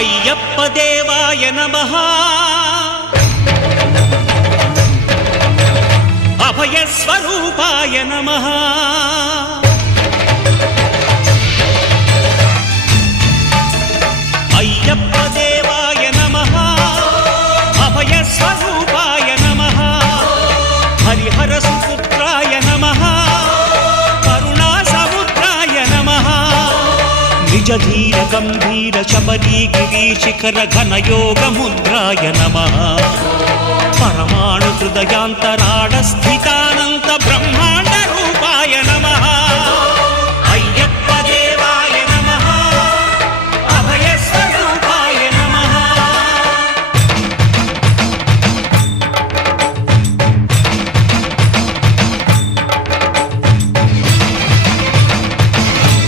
అయ్యప్ప దేవాయ నమః అభయ స్వరూపాయ నమః అయ్యప్ప దేవాయ నమః అభయ స్వరూపాయ నమః హరిహర సుపుత్రాయ నమః కరుణా సముద్రాయ నమః నిజ ధీర గంభీర శబరీ గిరీశిఖర ఘనయోగ ముద్రాయ నమః పరమాణు హృదయాంతరాళ స్థితా